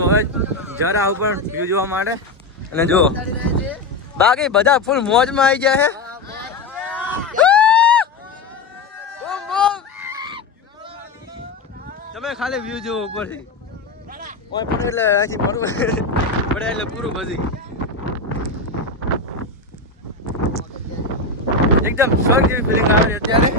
તો હવે જરા ઉપર વ્યૂ જોવા માટે અને જો બાકી બધા ફૂલ મોજમાં આવી ગયા છે. તમે ખાલી વ્યૂ જોવો ઉપરથી પણ એટલે અહીંથી મળવું પડે એટલે પૂરું બધી એકદમ સ્વર્ગ જેવી ફિલિંગ આવે છે અત્યારે.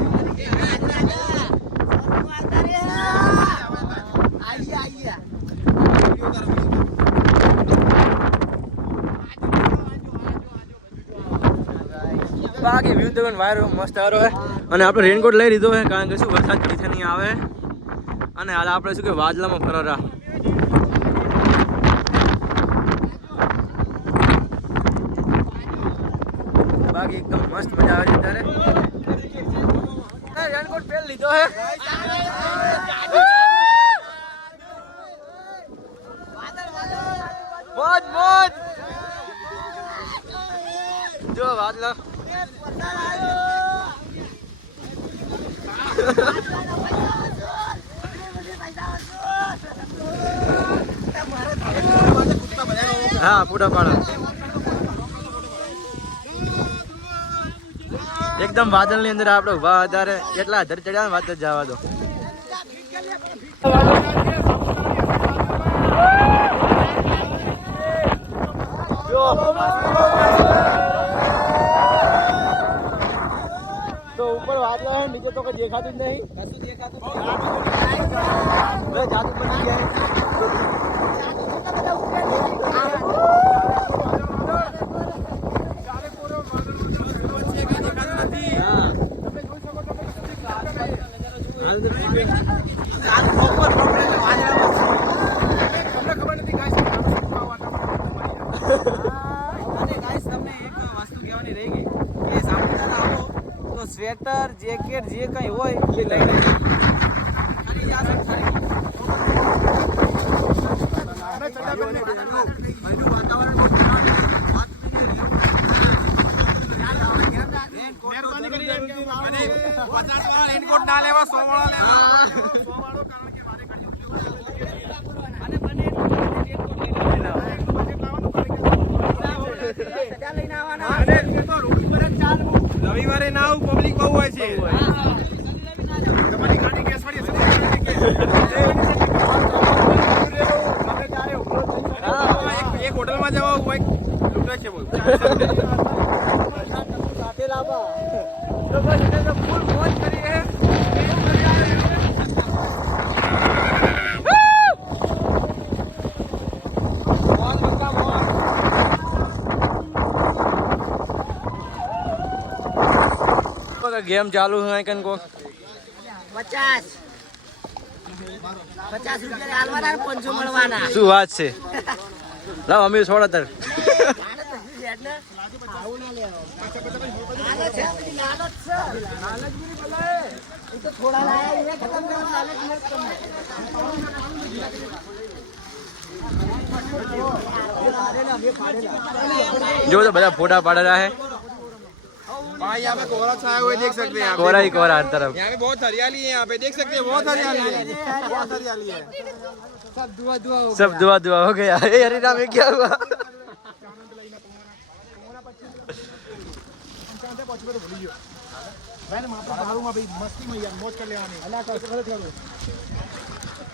બાકી વ્યૂ તો વાયરો મસ્ત સારો હોય અને આપણે રેનકોટ લઈ લીધો છે કારણ કે શું વરસાદ ઘડીથી નહીં આવે અને હાલ આપણે શું કે વાદળામાં ફરરા. બાકી એકદમ મસ્ત મજા આવે છે અત્યારે. રેનકોટ પહેરી લીધો હે. મોજ મોજ જો વાદળા હા પૂરા પાડા એકદમ વાદળ ની અંદર આપડે ઉભા અત્યારે કેટલા હજાર ચડ્યા વાત જ જવા દો. તો ઉપર વાદળા હે નીચે તો કઈ દેખાતું જ નહીં. કશું દેખાતું નહીં. જાદુ બની ગયા. સ્વેટર જેકેટ જે કઈ હોય એ લઈ લેજો. રેનકોટ ના લેવા 100 વાળા લેવા. રવિવારે ના આવું પબ્લિક બહુ હોય છે. તમારી ગાડી કેસ પડી એક હોટલમાં જવા હોય લૂંટે છે બોલ સાથે લાવવા ફૂલ મોજ કરીએ. गेम चालू है कन को 50 રૂપિયા આલવાના 500 મળવાના. શું વાત છે લાવ અમે છોડ અત્યારે जो तो બધા ફોટા પાડેલા है भाई यहाँ पे कोहरा छाया हुआ देख सकते हैं. कोहरा ही कोहरा हर तरफ. यहाँ पे बहुत हरियाली है. यहाँ पे देख सकते हैं बहुत हरियाली है. बहुत हरियाली है. सब दुआ दुआ हो गया. अरे राम ये क्या हुआ.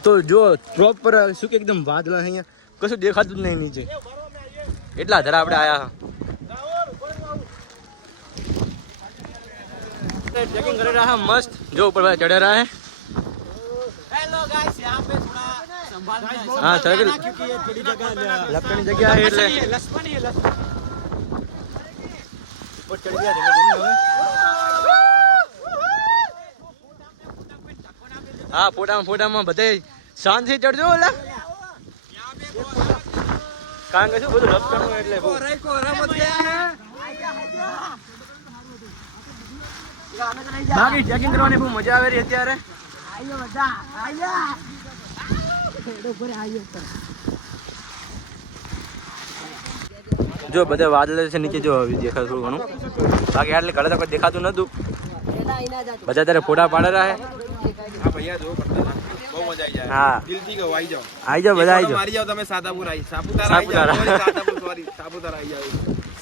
તો જો ડ્રોપ પર શું કે એકદમ વાદળા અહીંયા કશું દેખાતું જ નહીં નીચે એટલા ધરા આપણે આયા. चेकिंग कर रहा है मस्त जो ऊपर वाला चढ़ रहा है. हेलो गाइस यहां पे थोड़ा संभाल हां सर क्योंकि ये थोड़ी जगह लपटनी जगह है એટલે लसपनी ऊपर चढ़ गया धीमे हां फोटा में બધે શાંતિ ચડજો ઓલા કારણ કે શું બધું લપટણું એટલે कोहरा मत गया है. બાકી ચેકિંગ કરવાની બહુ મજા આવે રહી અત્યારે. આયો બધા આયા એડો પર આયો પર જો બધા વાદળ છે નીચે જો દેખાય થોડું ઘણું બાકી એટલે કડે તો કોઈ દેખાતું નતું. બધા ત્યારે ફોટા પાડેલા હે. हाँ भैया जो बड़ा बहू મજા આવી જાય. હા. દિલથી કહું આવી જાઓ. આઈ જાઓ બધા આઈ જાઓ. મારી જાઓ તમે સાતાપુર આવી. સાપુતારા આવી જાઓ. Sorry, સાતાપુર સોરી સાપુતારા આવી જાઓ.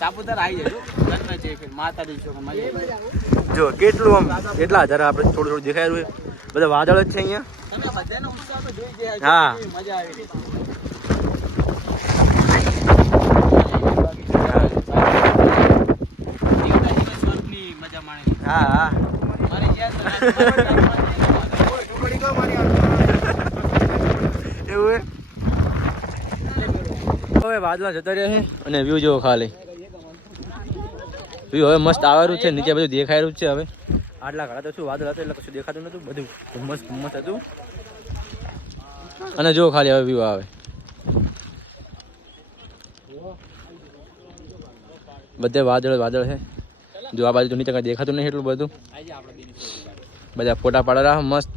સાપુતારા આવી જજો ગંધ છે ફિર માતાજી છો મજા જો કેટલું આમ કેટલા હજાર આપણે થોડું થોડું દેખાય રહ્યું છે. બધા વાદળ જ છે અહીંયા. તમે બધાનો ઉત્સાહ તો જોઈ ગયા છો. હા. કેવી મજા આવી રહી સ્વર્ગની મજા માણી હા હા મારી યાદ ઝૂંપડી કહો મારી હાથ. એવું હે હવે વાદળા જતા રહ્યા છે અને વ્યૂ જોવો ખાલી વ્યૂ હવે મસ્ત આવેલું છે નીચે બધું દેખાય રહ્યું છે હવે આટલા ઘણા તો શું વાદળ હતું એટલે કશું દેખાતું નતું બધું ધુમ્મસ ધુમ્મસ હતું અને જો ખાલી હવે વ્યૂ આવે બધે વાદળ વાદળ છે જો આ બાજુ તો નીચે કઈ દેખાતું નહીં એટલું બધું બધા ફોટા પાડેલા મસ્ત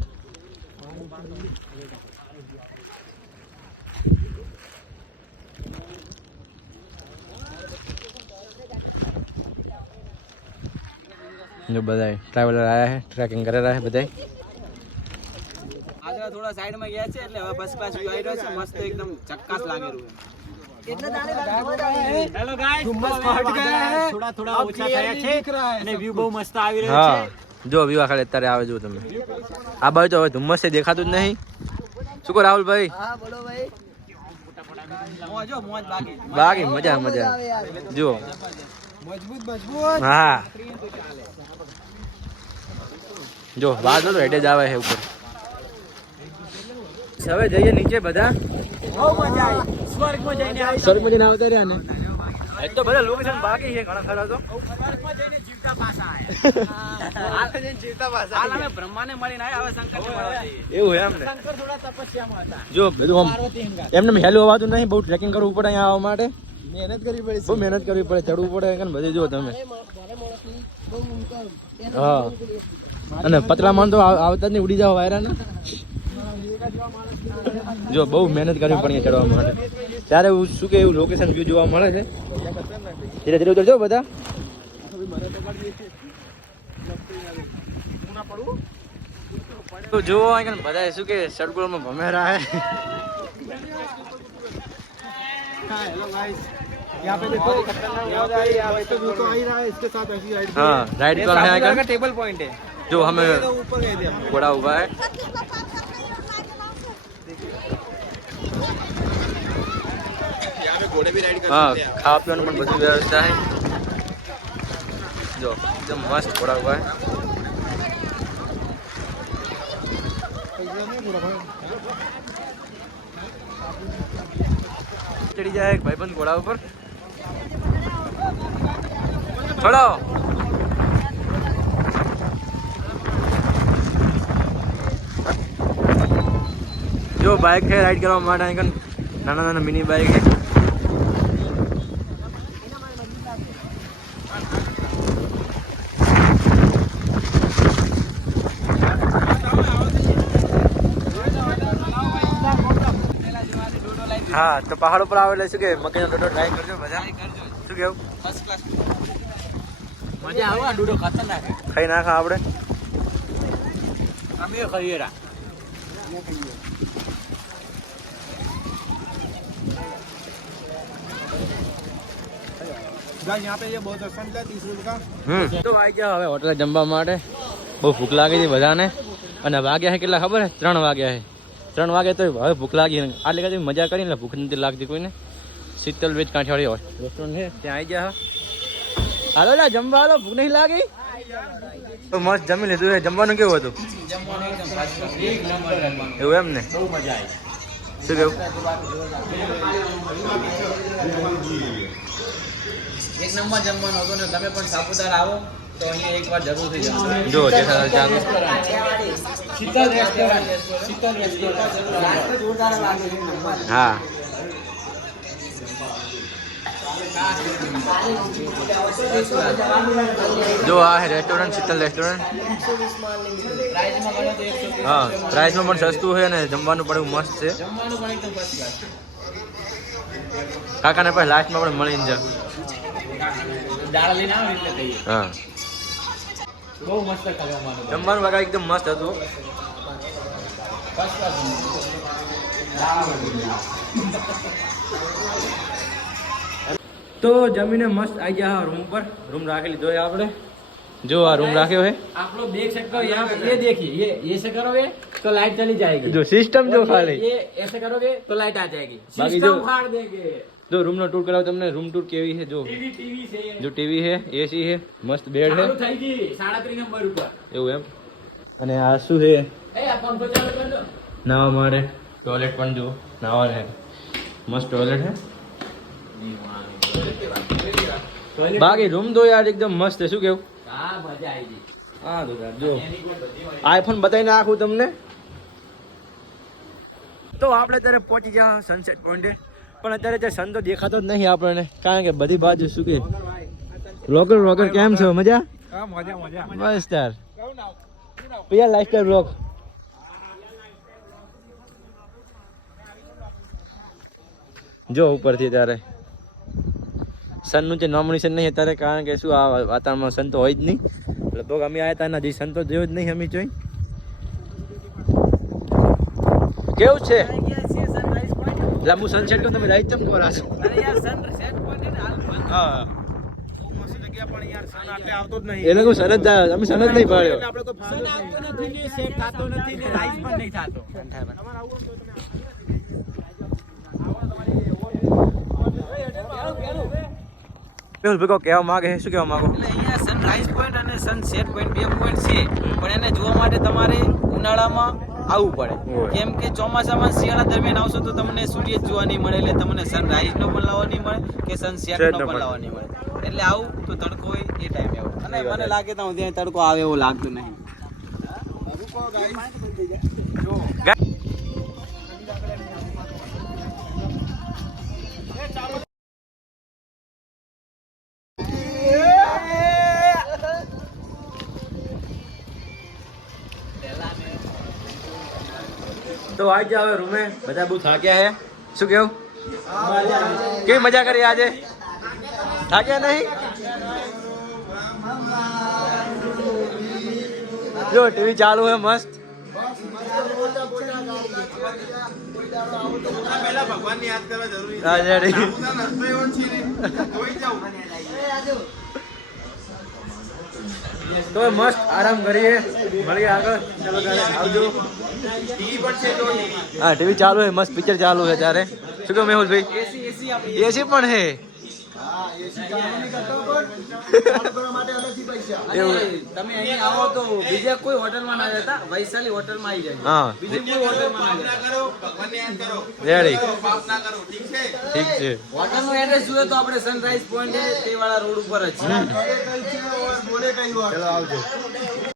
जो बधाई ट्रैवलर आया है ट्रैकिंग कर रहा है बधाई આગળ થોડા સાઈડ માં ગયા છે એટલે હવે ફર્સ્ટ ક્લાસ વ્યૂ આવી રહ્યો છે મસ્ત એકદમ ચક્કાસ લાગે રહ્યું હેલો ગાઈસ ધુમ્મસ ફાટ ગયા હે થોડા થોડા ઓછા થયા છે અને વ્યૂ બહુ મસ્ત આવી રહ્યો हाँ जो अभी खाली અત્યારે આવે જો તમે આ બાજુ તો હવે ધુમ્મસ છે દેખાતું જ નહીં શું કહો રાહુલ ભાઈ હા બોલો ભાઈ મોજો મોજ બાકી બાકી મજા મજા જુઓ મજબૂત મજબૂત. હા જો વાદળ તો હેડે જ આવે છે ઉપર હવે જઈએ નીચે બધા બહુ મજા આવી સ્વર્ગમાં જઈને આવી સ્વર્ગમાં જઈને આવતા રહ્યા ને એક તો બધા લોકેશન બાકી છે ઘણા ખરા તો સ્વર્ગમાં જઈને જીવતા પાછા આયા આ જઈને જીવતા પાછા હાલ અમે બ્રહ્માને મળીને આયા હવે શંકરને મળવા જઈએ એવું એમ ને શંકર થોડા તપસ્યામાં હતા જો બધું આમ પાર્વતી હંગા એમને હેલું અવાતું નહીં બહુ ટ્રેકિંગ કરવું પડે અહીંયા આવવા માટે મહેનત કરવી પડે બહુ મહેનત કરવી પડે ચડવું પડે કે બધે જો તમે હા અને પતલા માન તો આવતા જ નહીં ઉડી જાવ વાયરા ને જો બહુ મહેનત કરવી પડે ચડવા માટે ત્યારે એવું શું કે એવું લોકેશન વ્યૂ જોવા મળે છે ધીરે ધીરે ઉતરજો બધા તો જુઓ અહીંયા બધા શું કે સડગોળમાં ભમેરા હે हेलो गाइस यहाँ पे देखो यहाँ पे तो व्यू तो आ ही रहा है इसके साथ ऐसी राइड हाँ राइड कर रहे हैं का टेबल पॉइंट है जो हमें तो ऊपर गए थे हम घोड़ा हुआ है यहाँ पे घोड़े भी राइड कर हाँ सकते हैं खा पीने में बड़ी व्यवस्था है जो एकदम मस्त घोड़ा हुआ है चढ़ी जाए एक भाईबंद घोड़ा ऊपर चढ़ो जो बाइक है राइड करवा માટે નાના નાના મિની બાइक है હા તો પહાડ ઉપર આવે એટલે શું કે મકાઈનો ડોડો ટ્રાય કરજો બધા શું કેવું ફર્સ્ટ ક્લાસ મજા આવે આ ડૂડો ખતરનાક છે ખાઈ નાખા આપણે અમે ખાઈએ રા गाइस यहाँ पे ये बहुत अच्छा मिला 30 रुपए का તો આવી ગયા હવે હોટલે જમવા માટે બહુ ભૂખ લાગી હતી બધાને અને વાગ્યા છે કેટલા ખબર છે 3 વાગ્યા છે 3 વાગે તો હવે ભૂખ લાગી આટલી કદી મજા કરીને એટલે ભૂખ નથી લાગતી કોઈને શીતલ વેજ કાંઠિયાવાડી હોય રેસ્ટોરન્ટ છે ત્યાં આવી ગયા હાલો લા જમવા હાલો ભૂખ નહીં લાગી તો મસ્ત જમી લીધું છે જમવાનું કેવું હતું જમવાનું એકદમ ફર્સ્ટ ક્લાસ એક નંબર જમવાનું એવું એમ ને બહુ મજા આવી શું કેવું એક નંબર જમવાનું હતું ને તમે પણ સાપુતારા આવો તો અહીંયા એકવાર જરૂરથી જમજો જો જેઠાલાલ ચાલુ શીતલ રેસ્ટોરન્ટ જોરદાર લાગે છે હા જો આ છે રેસ્ટોરન્ટ શીતલ રેસ્ટોરન્ટ પ્રાઇઝમાં ગણો તો 130 હા પ્રાઇસમાં પણ સસ્તું છે અને જમવાનું પણ એવું મસ્ત છે જમવાનું પણ એકદમ ફર્સ્ટ ક્લાસ કાકાને પછી લાસ્ટમાં પણ મળીને જા દાળ લઈને આવો એટલે કહીએ હા બહુ મસ્ત ખાવાનું જમવાનું કાકા એકદમ મસ્ત હતું તો જમીને મસ્ત આવી ગયા રૂમ પર. રૂમ રાખી લીધો है આપણે. जो आ रूम राख्यो है आप लोग देख सकते हो यहाँ पे, ये देखिए, ये ऐसे करोगे तो लाइट चली जाएगी. जो सिस्टम जो खाली ये ऐसे करोगे तो लाइट आ जाएगी. बाकी सिस्टम जो- उखाड़ देंगे. जो रूम નો ટૂર કરાવ તમને. રૂમ ટૂર કેવી છે જો. ટીવી છે. જો ટીવી છે, એસી છે, મસ્ત બેડ છે ચાલુ થઈ ગઈ 37 નંબર ઉપર. એવું એમ. અને આ શું છે એ આ પંખો ચાલુ કરી દો. નાવા માટે ટોયલેટ પણ જો નાવાને મસ્ત ટોયલેટ છે. બાકી રૂમ તો યાર એકદમ મસ્ત છે. શું કેવું? હા મજા આવી ગઈ. હા તો યાર જો આઈફોન બતાવી નાખું તમને. તો આપણે અત્યારે પહોંચી ગયા સનસેટ પોઈન્ટે. પણ અત્યારે જે સન તો દેખાતો જ નહીં આપણને, કારણ કે બધી બાજુ શું કે વ્લોગર કેમ છો? મજા? हाँ मजा मजा બસ યાર પિયા લાઈફસ્ટાઈલ વ્લોગ. જો ઉપરથી ત્યારે સનનું જે નોમિનેશન નહીં અત્યારે, કારણ કે શું આ વાતાવરણમાં સન તો હોય જ નહીં. લગભગ અમે આવ્યા હતા હજી સન તો જોયો જ નહીં અમે જોઈ. કેવું છે? Sunrise point. એટલે હું સનસેટ કહું તમે લાઈટ ચમ કોરા છો? અરે યાર સનસેટ પોઈન્ટ ને હાલ બંધ. હા मस्त जगह पर यार सन आटे आवतो જ નહીં. એ લોકો સન જ જાય, અમે સન જ નહીં પાડ્યો. આપણે તો સન આવતો નથી ને સેટ થતો નથી ને રાઈઝ પણ નહીં થતો. પેલું ભેગો કહેવા માંગે છે. શું કહેવા માંગો? એટલે અહીંયા સનરાઈઝ પોઈન્ટ અને સનસેટ પોઈન્ટ બે પોઈન્ટ છે, પણ એને જોવા માટે તમારે ઉનાળામાં આવવું પડે. હોય. કેમ કે ચોમાસામાં શિયાળા દરમિયાન આવશો તો તમને સૂર્ય જ જોવા નહીં મળે, એટલે તમને સનરાઈઝ નો પણ લાવવા નહીં મળે કે સનસેટ નો પણ લાવવા નહીં મળે. એટલે આવું તો તડકો હોય એ ટાઈમે આવું. અને મને લાગે તો ત્યાં તડકો આવે એવું લાગતું નહીં. તો આજે હવે રૂમે બધા બહુ થાક્યા હે. શું કેવું? કેવી મજા કરી આજે? થાક્યા નહીં? જો ટીવી ચાલુ હે મસ્ત. પહેલા ભગવાનને યાદ કરવા જરૂરી હા, રેડી. છે. રસ્તો એવો છે ને જોઈ જાવ. તો મસ્ત આરામ કરીએ. મળીએ આગળ. ચલો ત્યારે આવજો. ટીવી પણ છે જો ટીવી. હા ટીવી ચાલુ હે, મસ્ત પિક્ચર ચાલુ હે ત્યારે. શું કહો મેહુલભાઈ? એસી પણ હે એવું? તમે અહીં આવો તો બીજા કોઈ હોટલમાં ના જતા, વૈશાલી હોટલમાં આવી જાય. હા બીજી કોઈ હોટલમાં ના ના જતા. કરો ભગવાનને યાદ કરો. રેડી. પાપ ના કરો. ઠીક છે. ઠીક છે. હોટલનું એડ્રેસ જોઈએ તો આપણે સનરાઈઝ પોઈન્ટ છે તે વાળા રોડ ઉપર જ છે. ચલો આવજો.